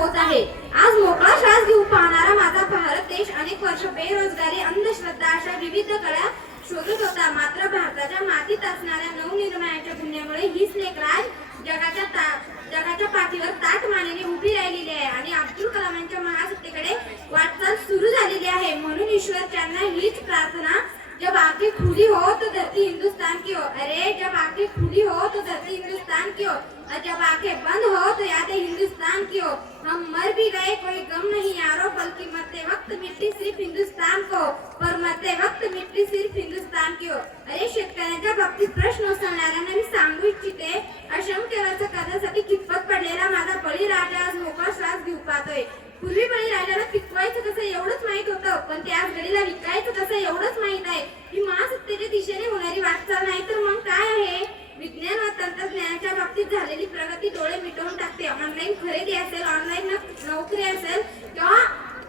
होत आहे। आज मोकळा श्वास घेऊ पाहणारा माझा भारत देश अनेक वर्ष बेरोजगारी, अंधश्रद्धा अशा विविध कळ्या शोधत होता। मात्र भारताच्या मातीत असणाऱ्या नवनिर्माणाच्या पुण्यामुळे हीच लेकराज जगाच्या पाठीवर ताठ मानेने उभी राहिलेली आहे आणि अब्दुल कलामांच्या महासत्तेकडे वाटचाल सुरू झालेली आहे। म्हणून ईश्वरचरणा हीच प्रार्थना, जब आंखें खुली हो तो धरती हिंदुस्तान की हो, अरे जब आंखें खुली हो तो धरती हिंदुस्तान की हो, और जब आंखें बंद हो तो यादें हिंदुस्तान की हो। हम मर भी गए कोई गम नहीं यारो, बल्कि मरते वक्त मिट्टी सिर्फ हिंदुस्तान को, पर मरते वक्त मिट्टी सिर्फ हिंदुस्तान की हो। अरे शेतकऱ्यांच्या बाबतीत प्रश्न उचलणाऱ्यांना मी सांगू इच्छिते, अशंकेवरच्या कर्जासाठी कितपत पडलेला माझा बळीराजा आज मोकळा श्वास घेऊ पाहतोय। पूर्वी बळीराजाला पिकवायचं कसं एवढंच माहित होतं, पण त्या घडीला विकायचं कसं एवढंच माहित आहे। ही महासत्तेच्या दिशेने होणारी वाटचाल नाही तर मग काय आहे? विज्ञान व तंत्रज्ञानाच्या बाबतीत झालेली प्रगती डोळे मिटवून टाकते। ऑनलाईन खरेदी असेल, ऑनलाईन नोकरी असेल किंवा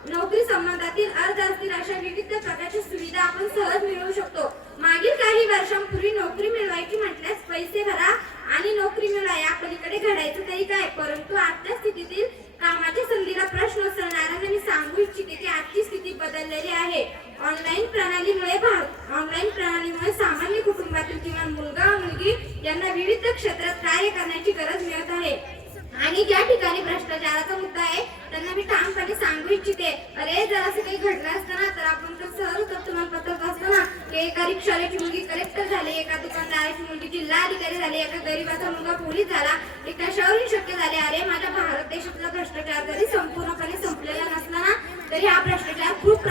नोकरी संबंधातील अर्ज असतील, अशा विविध प्रकारच्या सुविधा आपण सहज मिळवू शकतो। मागील काही वर्षांपूर्वी नोकरी मिळवायची म्हटल्यास पैसे भरा आणि नोकरी मिळवा, या पलीकडे घडायचं तरी काय? परंतु आजच्या स्थितीतील कामाच्या संधीला प्रश्न उचलणाऱ्यांना मी सांगू इच्छिते की आजची स्थिती बदललेली आहे। ऑनलाईन प्रणालीमुळे सामान्य कुटुंबातील किंवा मुलगा मुलगी यांना विविध क्षेत्रात कार्य करण्याची गरज मिळत आहे। आणि ज्या ठिकाणी भ्रष्टाचाराचा मुद्दा आहे त्यांना मी ठामपणे सांगू इच्छिते, अरे जर असं काही घडलं असतं ना तर आपण तर सहज वर्तमानपत्रात असतो ना की एका रिक्षावाल्याची मुलगी कलेक्टर झाली, एका दुकानदाराची मुलगी जिल्हा अधिकारी झाली, एका गरीबाचा मुलगा पोलीस झाला, एका शहरी शक्य झाले। अरे माझ्या भारत देशातला भ्रष्टाचार जरी संपूर्णपणे संपलेला नसला ना तरी हा भ्रष्टाचार खूप